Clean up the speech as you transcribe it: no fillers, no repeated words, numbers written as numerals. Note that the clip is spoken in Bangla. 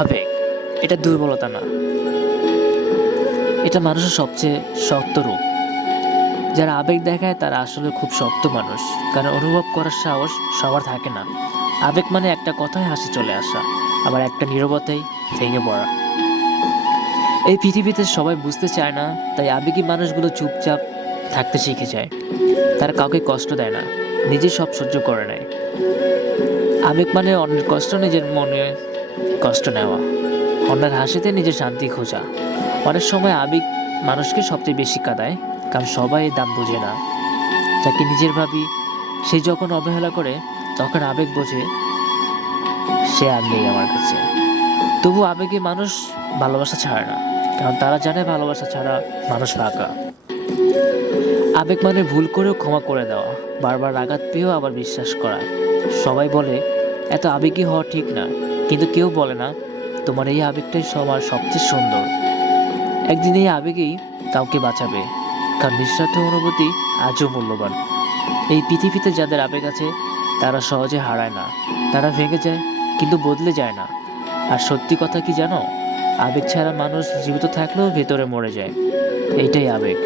আবেগ এটা দুর্বলতা না, এটা মানুষের সবচেয়ে শক্ত রূপ। যারা আবেগ দেখায় তারা আসলে খুব শক্ত মানুষ, কারণ অনুভব করার সাহস সবার থাকে না। আবেগ মানে একটা কথায় হাসি চলে আসা, আবার একটা নীরবতায় ভেঙে পড়া। এই পৃথিবীতে সবাই বুঝতে চায় না, তাই আবেগী মানুষগুলো চুপচাপ থাকতে শিখে যায়। তারা কাউকে কষ্ট দেয় না, নিজে সব সহ্য করে নেয়। আবেগ মানে অন্যের কষ্ট নিজের মনে কষ্ট নেওয়া, অন্যের হাসিতে নিজের শান্তি খোঁজা। অনেক সময় আবেগ মানুষকে সবচেয়ে বেশি কাঁদায়, কারণ সবাই এর দাম বোঝে না। যাকে নিজের ভাবি সে যখন অবহেলা করে, তখন আবেগ বোঝে সে আর নেই আমার কাছে। তবু আবেগে মানুষ ভালোবাসা ছাড়ে না, কারণ তারা জানে ভালোবাসা ছাড়া মানুষ ফাঁকা। আবেগ মানে ভুল করেও ক্ষমা করে দেওয়া, বারবার আঘাত পেয়েও আবার বিশ্বাস করা। সবাই বলে এত আবেগী হওয়া ঠিক না, কিন্তু কেউ বলে না তোমার এই আবেগটাই সবার সবচেয়ে সুন্দর। একদিন এই আবেগেই কাউকে বাঁচাবে, কারণ নিঃস্বার্থ অনুভূতি আজও মূল্যবান। এই পৃথিবীতে যাদের আবেগ আছে তারা সহজে হারায় না, তারা ভেঙে যায় কিন্তু বদলে যায় না। আর সত্যি কথা কি জানো, আবেগ ছাড়া মানুষ জীবিত থাকলেও ভেতরে মরে যায়। এইটাই আবেগ।